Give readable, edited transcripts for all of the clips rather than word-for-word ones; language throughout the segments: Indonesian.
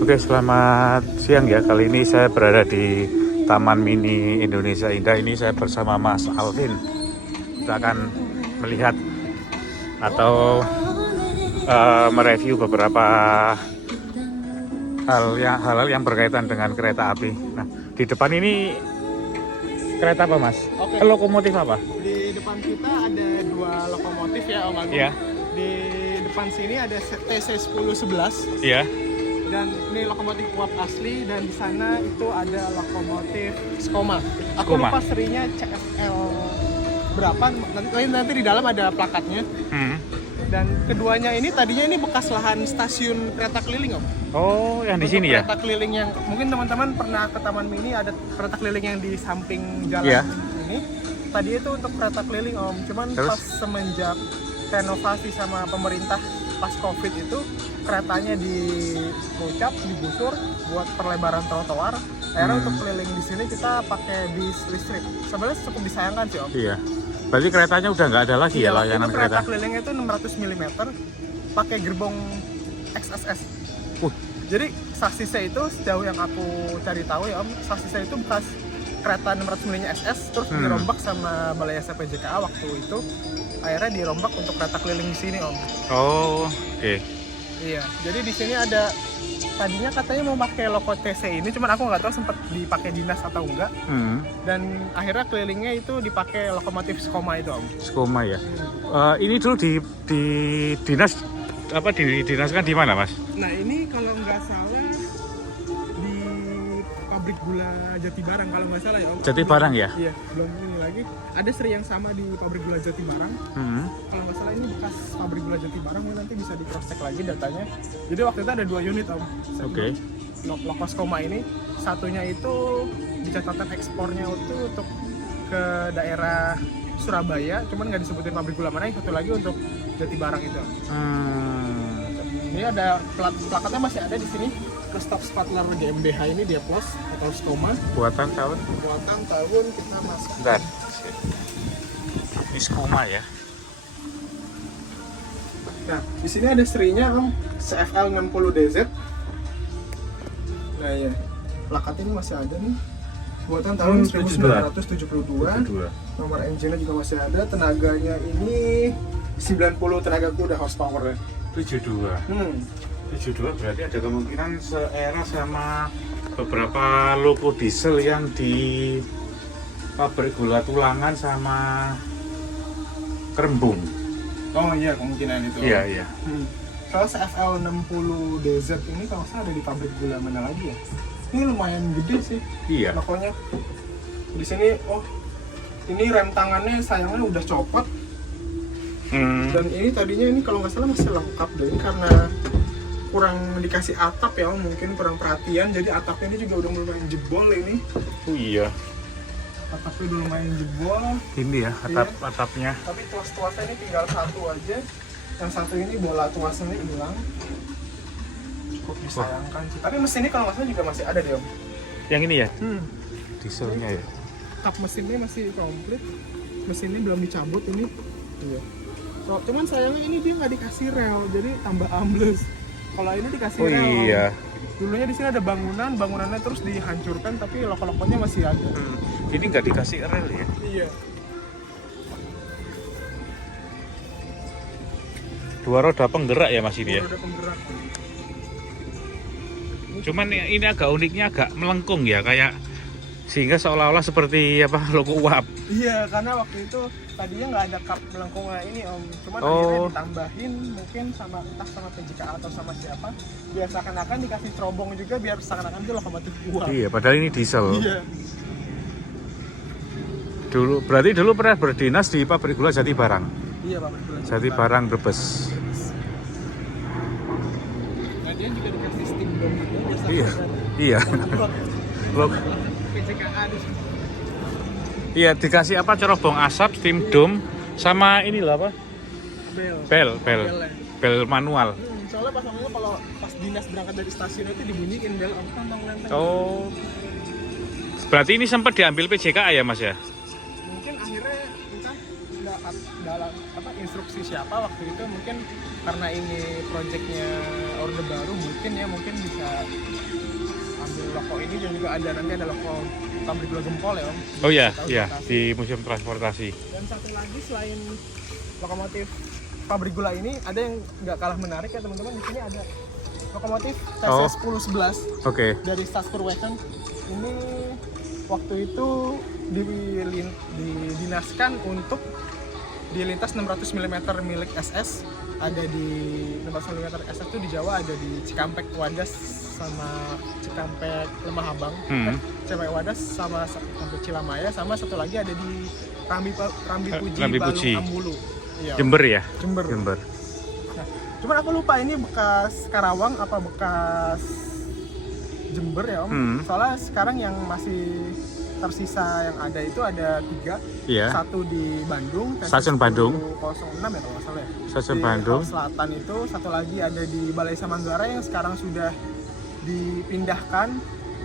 Oke, selamat siang ya. Kali ini saya berada di Taman Mini Indonesia Indah. Ini saya bersama Mas Alvin. Kita akan melihat atau mereview beberapa hal yang berkaitan dengan kereta api. Nah, di depan ini kereta apa, Mas? Oke. Lokomotif apa? Di depan kita ada dua lokomotif ya Om Agung. Iya. Di depan sini ada TC1011 Iya. dan ini lokomotif uap asli, dan di sana itu ada lokomotif Skoma. Aku Skoma. lupa serinya CSL berapa, nanti di dalam ada plakatnya. Dan keduanya ini tadinya ini bekas lahan stasiun kereta keliling Om. Oh, yang di Untuk sini ya? kereta keliling yang mungkin teman-teman pernah ke Taman Mini, ada kereta keliling yang di samping jalan Iya. ini. Tadi itu untuk kereta keliling Om, cuman Terus? pas semenjak renovasi sama pemerintah pas Covid itu keretanya dikocap, digusur buat perlebaran trotoar. Akhirnya untuk keliling di sini kita pakai bis listrik. Sebenarnya cukup disayangkan sih Om. Iya. Berarti keretanya udah nggak ada lagi ya Iya, layanan itu kereta? kereta kelilingnya itu 600 mm pakai gerbong XSS. Jadi sasisnya itu sejauh yang aku cari tahu ya Om, sasisnya itu bekas kereta 600 mm SS terus dirombak sama Balai SPJKA waktu itu. Akhirnya dirombak untuk kereta keliling di sini Om. Oh, oke. Iya, jadi di sini ada, tadinya katanya mau pakai logo TC ini, cuman aku nggak tahu sempat dipakai dinas atau enggak. Dan akhirnya kelilingnya itu dipakai lokomotif Skoma itu Om. Skoma ya. Ini dulu di dinas apa didinaskan di mana, Mas? Nah ini kalau nggak salah di pabrik gula Jatibarang kalau nggak salah ya Om. Jatibarang ya? Iya, belum ini lagi. Ada seri yang sama di pabrik gula Jatibarang. Kalau nggak salah ini bekas pabrik gula Jatibarang, nanti bisa di cross check lagi datanya. Jadi waktu itu ada 2 unit Om. Oke. Logo Skoma ini, satunya itu di catatan ekspornya itu untuk ke daerah Surabaya, cuman nggak disebutin pabrik gula mana. Yang satu lagi untuk Jatibarang itu. Ini ada plakatnya masih ada di sini. Stop Spatler GmbH ini dia plus atau Skoma. Buatan tahun? Buatan tahun kita masuk. Bentar. Ini Skoma ya. Nah, di sini ada serinya Om, CFL 60DZ. Nah ya, plakat ini masih ada nih. Buatan tahun 1972. Nomor engine-nya juga masih ada. Tenaganya ini 90 tenaga kuda horsepower. 72. 72 berarti ada kemungkinan seera sama beberapa logo diesel yang di pabrik gula Tulangan sama Kerembung. Oh iya, kemungkinan itu. Iya. Kalau CFL 60DZ ini kalau saya ada di pabrik gula mana lagi ya? Ini lumayan gede sih. Iya. Logonya. Di sini, oh ini rem tangannya sayangnya udah copot. Dan ini tadinya ini kalau nggak salah masih lengkap deh, karena kurang dikasih atap ya, mungkin kurang perhatian, jadi atapnya ini juga udah lumayan jebol ini. Oh iya. Atapnya udah lumayan jebol. Ini ya atapnya. Tapi tuas-tuasnya ini tinggal satu aja. Yang satu ini bola tuasnya hilang. Cukup disayangkan sih. Tapi mesin ini kalau nggak salah juga masih ada deh Om. Yang ini ya? Dieselnya ya. Kap mesinnya masih komplit. Mesinnya belum dicabut ini. Iya. So, cuman sayangnya ini dia nggak dikasih rel, jadi tambah ambles. Kalau ini dikasih rel. Oh iya. Dulunya di sini ada bangunannya terus dihancurkan, tapi loko-lokonya masih ada. Ini nggak dikasih rel ya? Iya. Dua roda penggerak ya Mas ini ya? Roda penggerak. Cuman ini agak uniknya agak melengkung ya, kayak sehingga seolah-olah seperti apa logo uap. Iya, karena waktu itu tadinya nggak ada kap melengkungnya ini Om. Cuman akhirnya ditambahin mungkin sama entah sama PJKA atau sama siapa. Biar seakan-akan dikasih cerobong juga, biar seakan-akan itu lokomotif uap. Iya, padahal ini diesel. Iya. Berarti dulu pernah berdinas di pabrik gula Jatibarang. Iya, Pak. Jatibarang Brebes. Nah, dia juga dikasih steam dome itu biasa. Iya. Loh. PJKA di sini. Iya, dikasih apa, cerobong asap, steam dome, sama ini loh apa? Bel manual. Soalnya pas namanya kalau pas dinas berangkat dari stasiun itu dibunyiin bel lenteng. Oh. Berarti ini sempat diambil PJKA ya Mas ya? Mungkin akhirnya entah dalam instruksi siapa waktu itu, mungkin karena ini proyeknya orde baru, mungkin bisa ini, dan juga ada nanti ada logo pabrik gula Gempol ya Om. Oh iya, Tahu iya transportasi. di Museum Transportasi. Dan satu lagi selain lokomotif pabrik gula ini ada yang nggak kalah menarik ya teman-teman. Di sini ada lokomotif TC 1011 Oke. dari Stadspoorwegen. Ini waktu itu didinaskan untuk di lintas 600 mm milik SS. Ada di 600 mm SS itu di Jawa, ada di Cikampek Wadas sama Cikampek Lemah Abang, Cikampek Wadas sama Cikampek Cilamaya, sama satu lagi ada di Rambi Puji, Rambi Puji. Balung Ambulu. Iya, Jember ya? Jember. Nah, cuman aku lupa ini bekas Karawang apa bekas Jember ya Om. Soalnya sekarang yang masih tersisa yang ada itu ada 3. Iya. Satu di Bandung, Stasiun Bandung. 06 ya kalau nggak salah ya. Stasiun Di Bandung. Hal Selatan itu, satu lagi ada di Balai Manggarai yang sekarang sudah dipindahkan,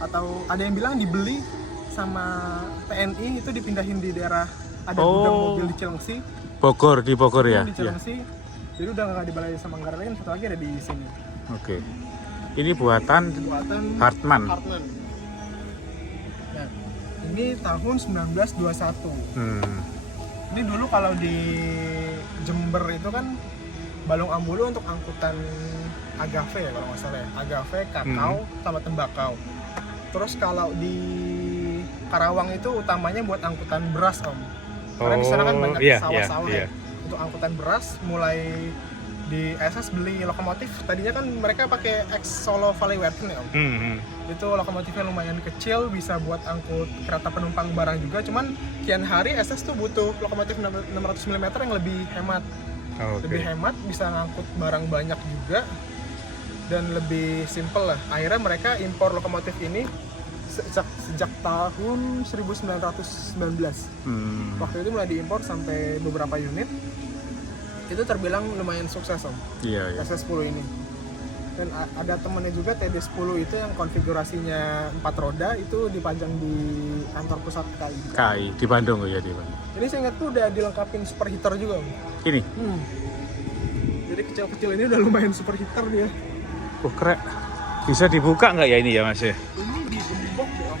atau ada yang bilang dibeli sama TNI, itu dipindahin di daerah ada gudang mobil di Cilengsi. Bogor, di Bogor ya? Di Cilengsi. Jadi udah nggak di Balai Manggarai, satu lagi ada di sini. Oke. Ini buatan Hartmann. Nah, ini tahun 1921. Ini dulu kalau di Jember itu kan Balung Ambulu untuk angkutan agave ya kalau nggak salah ya. Agave, kakao, sama tembakau. Terus kalau di Karawang itu utamanya buat angkutan beras Om. Karena di sana kan banyak sawah-sawah ya. Untuk angkutan beras, mulai di SS beli lokomotif. Tadinya kan mereka pakai X Solo Valley Wagon ya Om. Itu lokomotifnya lumayan kecil, bisa buat angkut kereta penumpang barang juga. Cuman kian hari SS tuh butuh lokomotif 600 mm yang lebih hemat. Lebih hemat, bisa ngangkut barang banyak juga, dan lebih simple lah. Akhirnya mereka impor lokomotif ini sejak tahun 1919. Waktu itu mulai diimpor sampai beberapa unit. Itu terbilang lumayan sukses Om. Iya. TC10 ini. Dan ada temennya juga TD10 itu yang konfigurasinya 4 roda, itu dipajang di kantor pusat KAI. KAI di Bandung ya, di Bandung. Ini saya ingat tuh udah dilengkapin superheater juga Om. Ini. Jadi kecil-kecil ini udah lumayan superheater dia. Keren. Bisa dibuka nggak ya ini ya Mas ya? Ini digembok ya Om.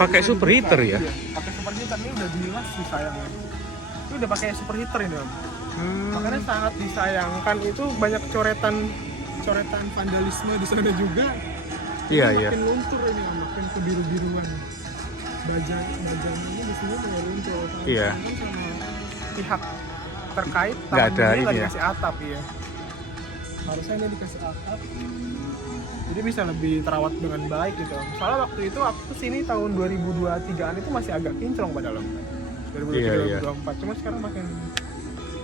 Pakai superheater ya? Pakai superheater, ini udah jelas sih sayangnya. Ini udah pakai superheater ini Om. Makanya sangat disayangkan, itu banyak coretan vandalisme di sana juga. Iya. Makin luntur ini Om, makin kebiru-biruan. Bajanya ini di sini mulai luntur. Iya. Sama pihak terkait nggak ada ini ini nggak ya? dikasih atap ya. Harusnya ini dikasih atap. Jadi bisa lebih terawat dengan baik gitu. Soalnya waktu itu aku kesini tahun 2023an itu masih agak kinclong padahal. 2023-2024. Cuma sekarang makin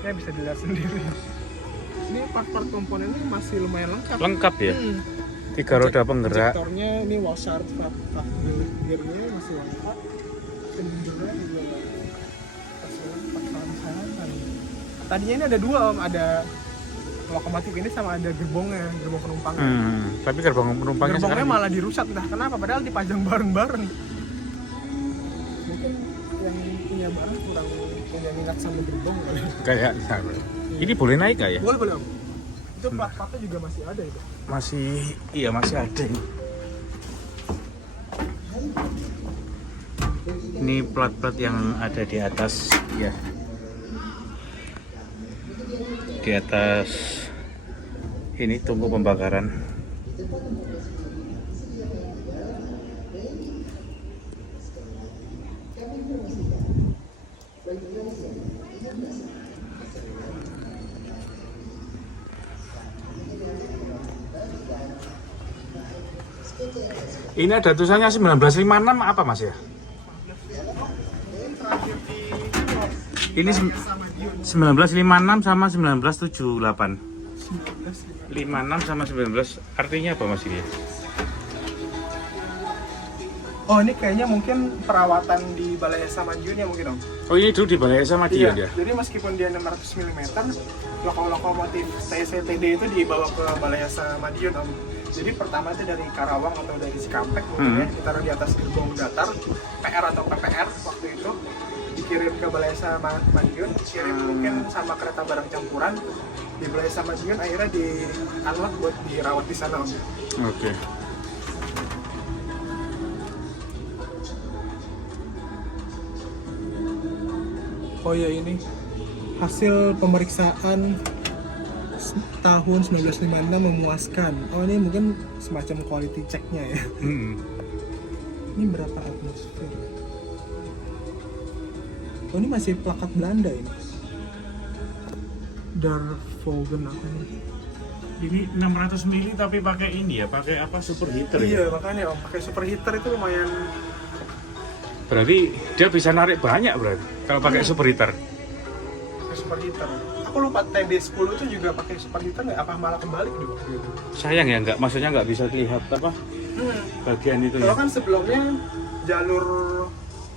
ya bisa dilihat sendiri. Ini part-part komponennya masih lumayan lengkap. Lengkap ya? 3 roda penggerak. Injektornya ini washart, gearnya masih lengkap. Kendurnya juga masih lengkap. Tadinya ini ada 2 Om, ada lokomotif ini sama ada gerbongnya, gerbong penumpangnya. Tapi gerbong penumpangnya Gerbongnya malah dirusak, entah kenapa, padahal dipajang bareng-bareng. Mungkin yang punya barang kurang punya minat sama gerbong kali. Kayaknya. Ini boleh naik nggak ya? Boleh Om. Itu plat-platnya juga masih ada itu. Masih ada. Ini plat-plat yang ada di atas ya. Di atas ini tungku pembakaran. Ini ada tulisannya 1956 apa Mas ya? Ini 1956 sama 1978. 56 sama 19 artinya apa Mas ini? Oh, ini kayaknya mungkin perawatan di Balai Esa Madiun ya mungkin Om. Oh, ini dulu di Balai Esa Madiun ya? Jadi meskipun dia 600 mm, lokomotif TCTD itu dibawa ke Balai Esa Madiun Om. Jadi pertama itu dari Karawang atau dari Cikampek mungkin ya, ditaruh di atas gerbong datar PR atau PPR waktu itu, dikirim ke Balai Esa Madiun, dikirim mungkin sama kereta barang campuran di Balai Esa Madiun, akhirnya di unload buat dirawat di sana Om. Oke. Oh ya, ini hasil pemeriksaan tahun 1956 memuaskan. Oh, ini mungkin semacam quality check-nya ya. Ini berapa atmosfer? Oh, ini masih plakat Belanda ini. Darvogen apa nih? Ini 600 mili tapi pakai ini ya, pakai apa, superheater ya? Iya, makanya Om, pakai superheater itu lumayan. Berarti dia bisa narik banyak berarti kalau pakai superheater. Pakai superheater. Aku lupa TD10 itu juga pakai superheater nggak? Apa malah kebalik dulu? Sayang ya, nggak, maksudnya nggak bisa lihat apa bagian itu Kalau ya. kan sebelumnya jalur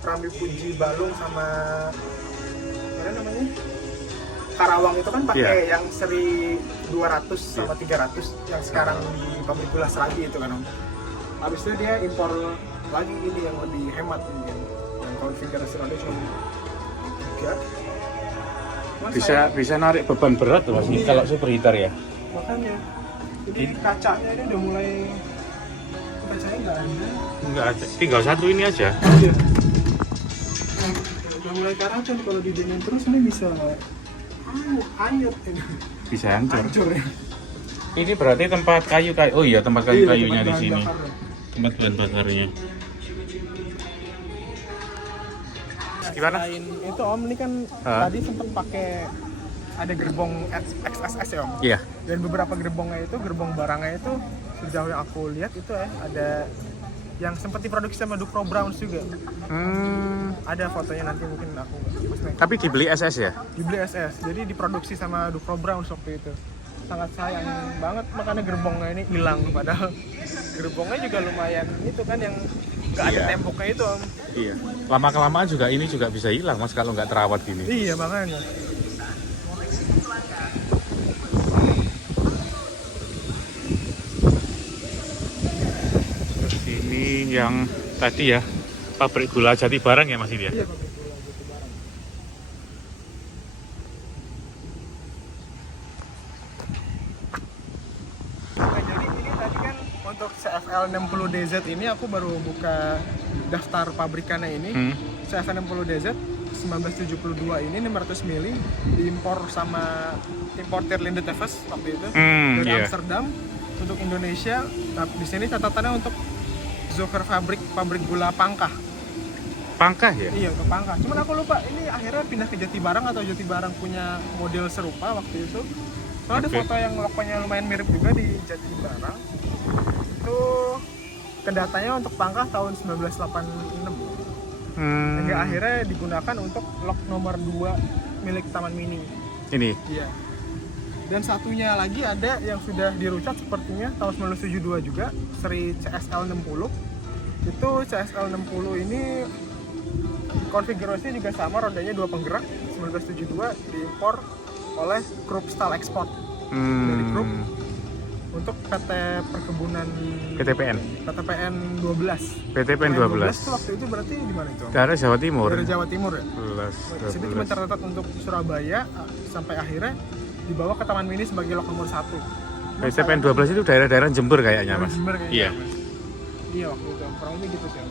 Rambi Puji Balung sama mana namanya? Karawang itu kan pakai yang seri 200 sama 300 yang sekarang di pabrik gula Seragi itu kan Om. Habis itu dia impor lagi ini yang lebih hemat mungkin. Yang konfigurasi roda cuma 3. Bisa narik beban berat loh sih kalau superheater ya. Makanya ini kacanya ini udah mulai, kacanya nggak ada. Enggak ada, tinggal satu ini aja. Iya. Udah mulai karacan, kalau didingin terus ini bisa hanyut ini. Bisa hancur. Hancur ya. Ini berarti tempat kayu. Oh iya, tempat kayu-kayunya di tempat sini. bahan bakarnya. Tempat bahan bakarnya. Gimana? Selain itu Om, ini kan tadi sempat pakai ada gerbong XSS ya Om. Iya. Dan beberapa gerbongnya itu, gerbong barangnya itu sejauh yang aku lihat itu ada yang sempat diproduksi sama Dupro Browns juga. Ada fotonya, nanti mungkin aku post. Tapi dibeli SS ya? Dibeli SS, jadi diproduksi sama Dupro Browns waktu itu. Sangat sayang banget, makanya gerbongnya ini hilang, padahal gerbongnya juga lumayan itu kan, yang nggak ada temboknya itu Om. Iya. Lama-kelamaan juga ini juga bisa hilang Mas kalau nggak terawat gini. Iya makanya. Terus ini yang tadi ya, pabrik gula Jati Barang ya Mas ini ya? Iya pabrik gula Jati Barang. Nah, jadi ini tadi kan untuk CFL 60DZ ini aku baru buka daftar pabrikannya ini. CFL 60DZ 1972 ini 500 mili diimpor sama importer Linde Tevez waktu itu dari Amsterdam untuk Indonesia. Nah, di sini catatannya untuk Zucker pabrik gula Pangkah. Pangkah ya? Iya, ke Pangkah. Cuman aku lupa ini akhirnya pindah ke Jati Barang atau Jati Barang punya model serupa waktu itu. Soalnya ada foto yang logonya lumayan mirip juga di Jati Barang. Itu kedatanya untuk Pangkah tahun 1986. Hingga akhirnya digunakan untuk lok nomor 2 milik Taman Mini. Ini? Iya. Dan satunya lagi ada yang sudah dirucat sepertinya tahun 1972 juga, seri CSL 60. Itu CSL 60 ini konfigurasinya juga sama, rodanya 2 penggerak, 1972 diimpor oleh Krupp Stahl Export dari Krupp untuk PT Perkebunan PTPN 12. PTPN 12 itu waktu itu berarti di mana itu? daerah Jawa Timur. Dari Jawa Timur ya? 12. Di situ cuma tercatat untuk Surabaya sampai akhirnya dibawa ke Taman Mini sebagai lok nomor 1. PTPN 12 itu daerah-daerah Jember kayaknya Mas. Jember kayaknya, Iya. Mas. Iya waktu itu kurang lebih gitu sih.